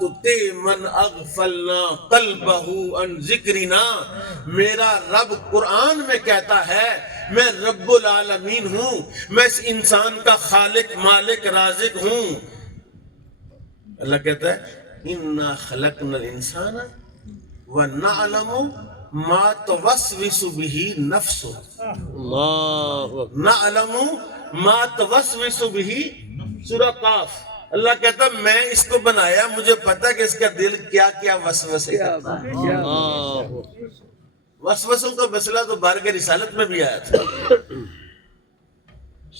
تُطِعْ مَنْ أَغْفَلْنَا قَلْبَهُ عَنْ ذِكْرِنَا، میرا رب قرآن میں کہتا ہے میں رب العالمین ہوں، میں اس انسان کا خالق مالک رازق ہوں۔ اللہ کہتا ہے اِنَّا خَلَقْنَا الْإِنسَانَ وَنَعْلَمُ مَا تُوَسْوِسُ بِهِ نَفْسُهُ، اللہ نَعْلَمُ مَا تُوَسْوِسُ بِهِ، سورہ قاف۔ اللہ کہتا ہے میں اس کو بنایا، مجھے پتا کہ اس کا دل کیا کیا وسوسے کرتا ہے۔ وسوسوں کا مسئلہ تو بارگاہ رسالت میں بھی آیا تھا۔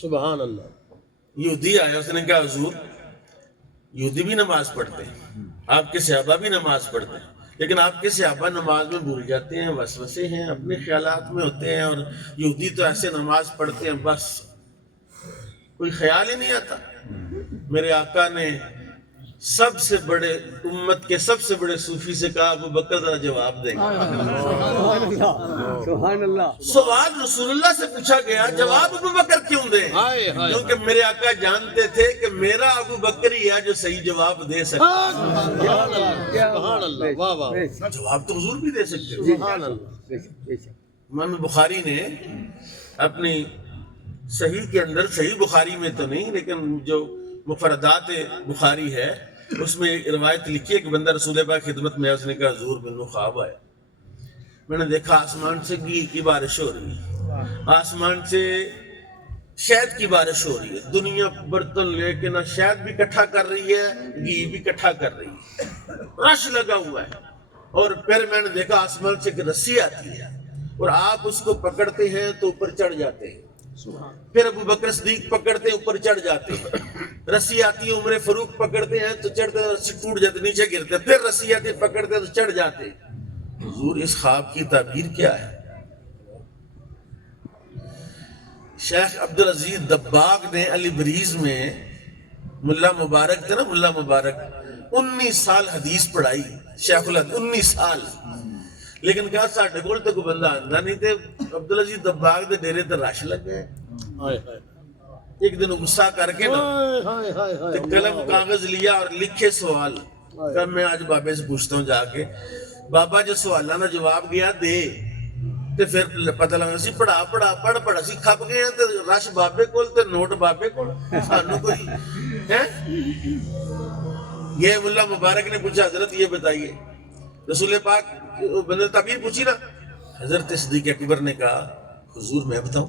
سبحان اللہ۔ یہودی آیا، اس نے کہا حضور یہودی بھی نماز پڑھتے ہیں، آپ کے صحابہ بھی نماز پڑھتے ہیں، لیکن آپ کے صحابہ نماز میں بھول جاتے ہیں، وسوسے ہیں، اپنے خیالات میں ہوتے ہیں، اور یہودی تو ایسے نماز پڑھتے ہیں بس کوئی خیال ہی نہیں آتا۔ میرے آقا نے سب سے بڑے امت کے سب سے بڑے صوفی سے کہا ابو بکر ذرا جواب دیں۔ سبحان اللہ۔ سوال رسول اللہ سے پوچھا گیا، جواب ابو بکر کیوں دیں؟ ہائے ہائے کیونکہ میرے آقا جانتے تھے کہ میرا ابو بکر ہی ہے جو صحیح جواب دے سکتا سبحان اللہ، واہ واہ، ہے۔ جواب تو حضور بھی دے سکتے ہیں۔ سبحان اللہ۔ امام بخاری نے اپنی صحیح کے اندر، صحیح بخاری میں تو نہیں لیکن جو مفردات بخاری ہے اس میں ایک روایت لکھی ہے کہ بندہ رسول پاک خدمت میں آیا، اس نے کہا حضور میرے خواب آیا، میں نے دیکھا آسمان سے گھی کی بارش ہو رہی ہے، آسمان سے شہد کی بارش ہو رہی ہے، دنیا برتن لے کے نہ شہد بھی اکٹھا کر رہی ہے، گھی بھی اکٹھا کر رہی ہے، رش لگا ہوا ہے، اور پھر میں نے دیکھا آسمان سے ایک رسی آتی ہے اور آپ اس کو پکڑتے ہیں تو اوپر چڑھ جاتے ہیں، پھر ابو بکر صدیق پکڑتے ہیں اوپر چڑھ جاتے ہیں، رسی آتی ہے عمر فاروق پکڑتے ہیں تو چڑھتے ہیں، رسی ٹوٹ جاتے نیچے گرتے، پھر رسی آتی ہے پکڑتے ہیں تو چڑھ جاتے ہیں۔ حضور اس خواب کی تعبیر کیا ہے؟ شیخ عبدالعزیز دباغ نے علی بریز میں، ملا مبارک تھے نا، ملا مبارک 19 سال حدیث پڑھائی، شیخ الحدیث 19 سال، لیکن کہا ساڈے کول تے کوئی بندہ آندا نہیں تے عبدالعزیز دباغ دے ڈیرے تے رش لگ گئے۔ ہائے ہائے ایک دن غصہ کر کے نا ہائے ہائے تے قلم کاغذ لیا اور لکھے سوال، کہ میں آج بابے سے پوچھتا ہوں جا کے، بابا جو سوالاں دا جواب گیا دے، تے پھر پتہ لگا سی پڑھ سی کھپ گئے ہیں تے رش بابے کول تے نوٹ بابے کول، سانو کوئی ہیں؟ یہ ملا مبارک نے پوچھا حضرت یہ بتائیے، رسول پاک بندے تعبیر پوچھی نا، حضرت صدیق اکبر نے کہا حضور میں بتاؤں؟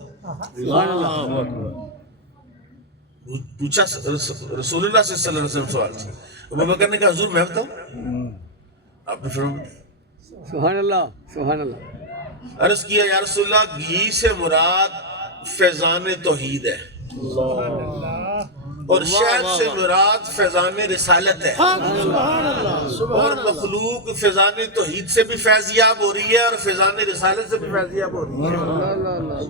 پوچھا رسول اللہ صلی اللہ علیہ وسلم سوال سے، ابو بکر نے کہا حضور میں بتاؤں؟ آپ نے فرمایا سبحان اللہ، سبحان اللہ۔ عرض کیا یا رسول اللہ گھی سے مراد فیضان توحید ہے، اور شہد سے مراد فیضان رسالت ہے، اور مخلوق فیضان توحید سے بھی فیضیاب ہو رہی ہے اور فیضان رسالت سے بھی فیضیاب ہو رہی ہے،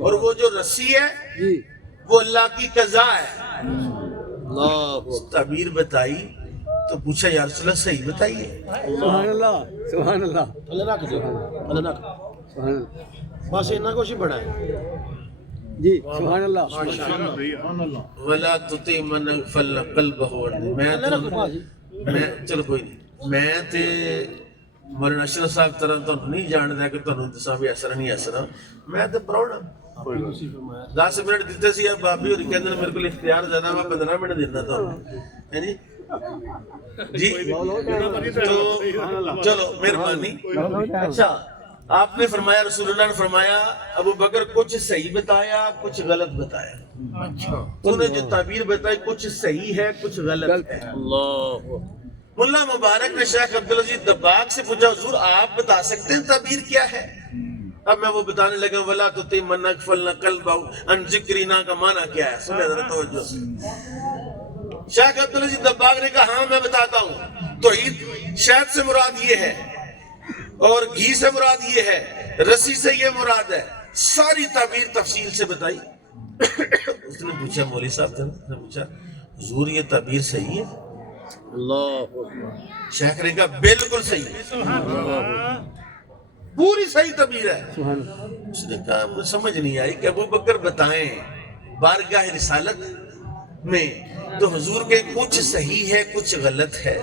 اور وہ جو رسی ہے جی وہ اللہ کی قضا ہے۔ اللہ تعبیر بتائی تو پوچھا یا رسول اللہ صحیح بتائیے۔ سبحان اللہ، سبحان اللہ، اللہ رکھ دے، اللہ رکھ، سبحان اللہ، بس اتنا کچھ ہی بڑا ہے۔ جی سبحان اللہ۔ وَلَا تُطِعْ مَنْ أَغْفَلْنَا قَلْبَهُ، میں چلو کوئی نہیں، میں تے مولانا اشرف صاحب طرح تو نہیں جانتا کہ تمہیں دساں بھی ایسا نہیں ایسا، میں تے پراؤڈ ہوں۔ 10 منٹ دیتے سی اب بابی اور کہندے میرے کو اختیار زیادہ، میں 15 منٹ دینا تھا جی جی تو چلو مہربانی۔ اچھا آپ نے فرمایا، رسول اللہ نے فرمایا ابو بکر کچھ صحیح بتایا کچھ غلط بتایا، تو نے جو تعبیر بتائی کچھ صحیح ہے کچھ غلط ہے۔ اللہ ملا مبارک نے شیخ عبدالعزیز دباغ سے پوچھا حضور آپ بتا سکتے ہیں تعبیر کیا ہے؟ اب میں وہ بتانے لگا وَلَا تُطِعْ مَنْ أَغْفَلْنَا قَلْبَهُ عَنْ ذِكْرِنَا کا معنی کیا ہے؟ سنیں ذرا توجہ سے۔ شیخ عبدالعزیز دباغ نے کہا ہاں میں بتاتا ہوں، توحید شہد سے مراد یہ ہے اور گھی سے مراد یہ ہے، رسی سے یہ مراد ہے، ساری تعبیر تفصیل سے بتائی۔ اس نے پوچھا مولوی صاحب تھے، اس نے پوچھا حضور یہ تعبیر صحیح ہے؟ اللہ شیخ نے کہا بالکل صحیح ہے، پوری صحیح تعبیر ہے۔ سبحان اللہ۔ اس نے کہا مجھے سمجھ نہیں آئی کہ ابو بکر بتائیں بارگاہ رسالت میں تو حضور کے کچھ صحیح ہے کچھ غلط ہے،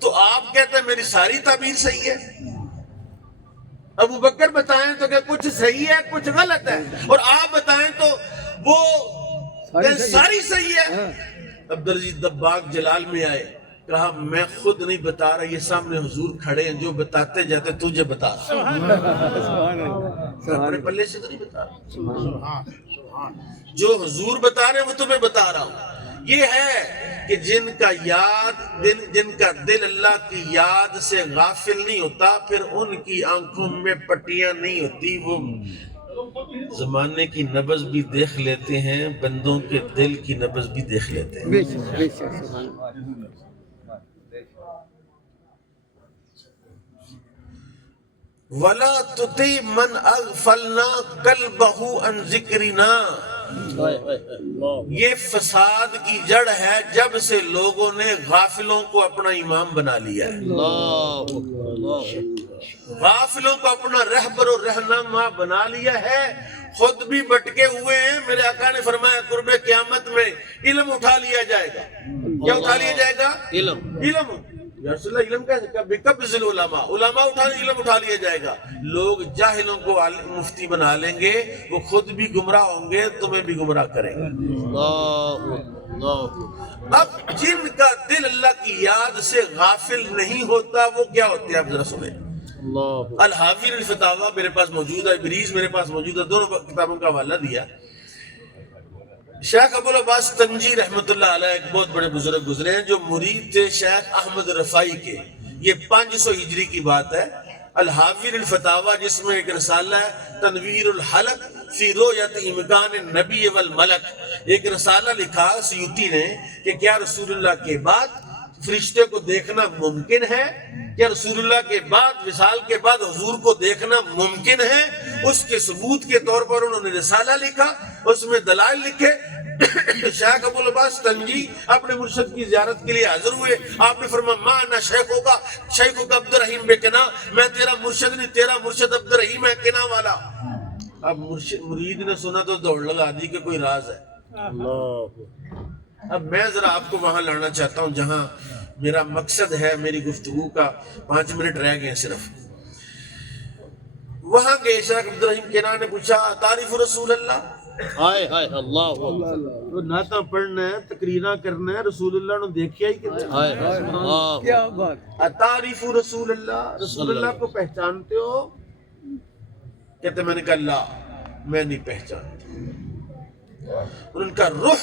تو آپ کہتے ہیں میری ساری تعبیر صحیح ہے۔ ابو بکر بتائیں تو کہ کچھ صحیح ہے کچھ غلط ہے، اور آپ بتائیں تو وہ ساری صحیح ہے۔ عبدالعزیز دباغ جلال میں آئے، کہا میں خود نہیں بتا رہا، یہ سامنے حضور کھڑے ہیں، جو بتاتے جاتے تجھے بتا رہا، سبحان اللہ اپنے پلے سے تو نہیں بتا رہا، جو حضور بتا رہے ہیں وہ تمہیں بتا رہا ہوں۔ یہ ہے کہ جن کا دل اللہ کی یاد سے غافل نہیں ہوتا، پھر ان کی آنکھوں میں پٹیاں نہیں ہوتی، وہ زمانے کی نبض بھی دیکھ لیتے ہیں، بندوں کے دل کی نبض بھی دیکھ لیتے ہیں۔ بے شک بے شک سبحان اللہ وَلَا تُطِعْ مَنْ أَغْفَلْنَا قَلْبَهُ عَنْ ذِكْرِنَا۔ یہ فساد کی جڑ ہے جب سے لوگوں نے غافلوں کو اپنا امام بنا لیا ہے، غافلوں کو اپنا رہبر و رہنما بنا لیا ہے، خود بھی بٹکے ہوئے ہیں۔ میرے آقا نے فرمایا قرب قیامت میں علم اٹھا لیا جائے گا۔ کیا اٹھا لیا جائے گا؟ علم۔ یا رسول اللہ علم کیسے؟ بقبض العلماء، علماء علم اٹھا لیا جائے گا۔ لوگ جاہلوں کو مفتی بنا لیں گے، وہ خود بھی گمراہ ہوں گے، تمہیں بھی گمراہ کریں گے۔ اب جن کا دل اللہ کی یاد سے غافل نہیں ہوتا وہ کیا ہوتے ہیں؟ آپ ذرا سنیں۔ الحاوی الفتاوی میرے پاس موجود ہے، ابریز میرے پاس موجود ہے، دونوں کتابوں کا حوالہ دیا۔ شیخ ابو العباس تنجی رحمۃ اللہ علیہ ایک بہت بڑے بزرگ گزرے ہیں جو مرید تھے شیخ احمد رفاعی کے، یہ 500 ہجری کی بات ہے۔ الحاوی الفتاوی جس میں ایک رسالہ ہے تنویر الحلق فی رؤیت امکان النبی والملک، ایک رسالہ لکھا سیوطی نے کہ کیا رسول اللہ کے بعد فرشتے کو دیکھنا ممکن ہے؟ کیا رسول اللہ کے بعد وصال کے بعد حضور کو دیکھنا ممکن ہے؟ اس کے ثبوت کے طور پر انہوں نے رسالہ لکھا، اس میں دلائل لکھے۔ شیخ ابو العباس تنجی اپنے مرشد کی زیارت کے لیے حاضر ہوئے، آپ نے فرمایا ما انا شیخو کا عبد الرحیم بے کنا، میں تیرا مرشد نہیں، تیرا مرشد عبد الرحیم ہے کنا والا۔ اب مرید نے سنا تو دوڑ لگا دی کہ کوئی راز ہے۔ اب میں ذرا آپ کو وہاں لانا چاہتا ہوں جہاں میرا مقصد ہے، میری گفتگو کا 5 منٹ رہ گئے صرف۔ وہاں گئے، شیخ عبد الرحیم کنا نے پوچھا تعریف رسول اللہ، تو نعتاں پڑھنا ہے، تقریراں کرنا ہے، رسول اللہ نے دیکھیا ہی کتنے؟ کیا بات، تعریف رسول اللہ، رسول اللہ کو پہچانتے ہو؟ کہتے میں نے کہا لا میں نہیں پہچانتا۔ ان کا رخ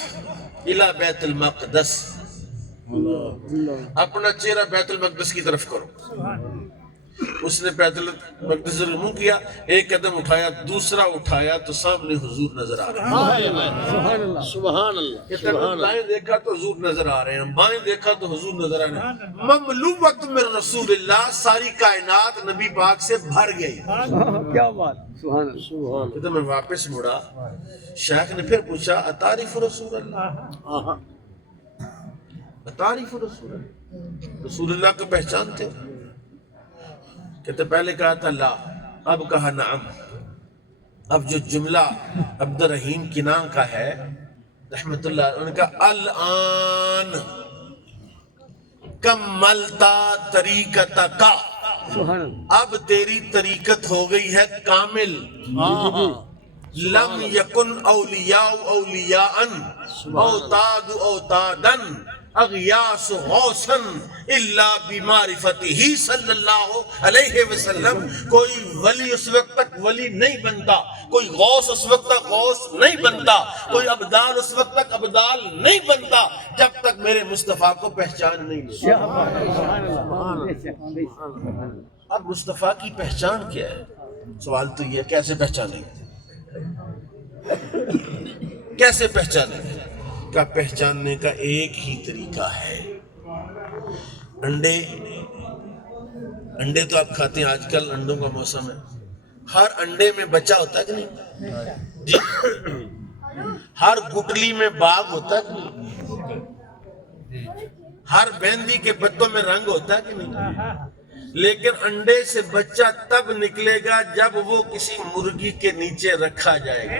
الى بیت المقدس، اپنا چہرہ بیت المقدس کی طرف کرو۔ اس نے بیت المقدس سے منہ کیا، ایک قدم اٹھایا، دوسرا اٹھایا تو سامنے حضور نظر آ رہے ہیں۔ سبحان اللہ۔ کہتے ہیں دائیں دیکھا تو حضور نظر آ رہے ہیں، بائیں دیکھا تو حضور نظر آ رہے ہیں۔ مملوءۃ من رسول اللہ، ساری کائنات نبی پاک سے بھر گئی۔ کیا بات، سبحان اللہ۔ کہتے میں واپس مڑا، شیخ نے پھر پوچھا اتعرف رسول اللہ، اتعرف رسول اللہ، رسول اللہ کو پہچانتے ہو؟ کہتے پہلے کہا تھا لا، اب کہا نعم۔ اب جو جملہ عبد الرحیم کنان کا ہے رحمت اللہ، ان کا الان کملتا طریقتک، سبحان اللہ۔ اب تیری طریقت ہو گئی ہے کامل۔ لم یکن اولیاء اولیاء اوتاد اوتادا اغیاس غوثا الا بمعرفتہ صلی اللہ علیہ وسلم، کوئی ولی اس وقت تک ولی نہیں بنتا، کوئی غوث اس وقت تک غوث نہیں بنتا، کوئی ابدال اس وقت تک ابدال نہیں بنتا جب تک میرے مصطفیٰ کو پہچان نہیں لیتی۔ کیا بات، سبحان اللہ، بے شک، بے شک، سبحان اللہ۔ اب مصطفیٰ کی پہچان کیا ہے؟ سوال تو یہ کیسے پہچانیں گے؟ کیسے پہچانیں گے؟ کا پہچاننے کا ایک ہی طریقہ ہے۔ انڈے تو آپ کھاتے ہیں، آج کل انڈوں کا موسم ہے، ہر انڈے میں بچہ ہوتا ہے کہ نہیں جی؟ ہر گٹلی میں باغ ہوتا ہے کہ نہیں؟ ہر مہندی کے پتوں میں رنگ ہوتا ہے کہ نہیں؟ لیکن انڈے سے بچہ تب نکلے گا جب وہ کسی مرغی کے نیچے رکھا جائے گا۔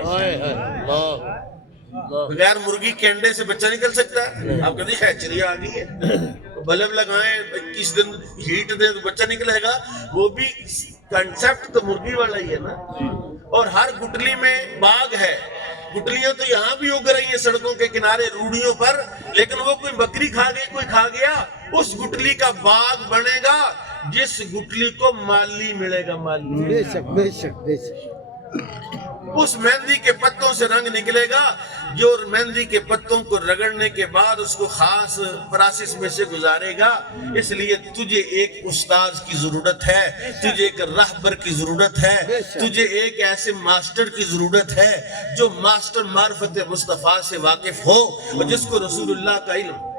بغیر مرغی کے انڈے سے بچہ نکل سکتا ہے؟ آپ کہتے ہیں ہیچری آ گئی ہے، بلب لگائیں 21 دن ہیٹ دیں تو بچہ نکلے گا، وہ بھی کنسپٹ تو مرغی والا ہی ہے نا۔ اور ہر گٹلی میں باغ ہے، گٹلیاں تو یہاں بھی اگ رہی ہیں سڑکوں کے کنارے روڑیوں پر، لیکن وہ کوئی بکری کھا گئی، کوئی کھا گیا، اس گٹلی کا باغ بنے گا جس گٹلی کو مالی ملے گا، مالی، بے شک بے شک بے شک۔ اس مہندی کے پتوں سے رنگ نکلے گا، جو مہندی کے پتوں کو رگڑنے کے بعد اس کو خاص پروسیس میں سے گزارے گا۔ اس لیے تجھے ایک استاذ کی ضرورت ہے، تجھے ایک رہبر کی ضرورت ہے، تجھے ایک ایسے ماسٹر کی ضرورت ہے جو ماسٹر معرفت مصطفیٰ سے واقف ہو اور جس کو رسول اللہ کا علم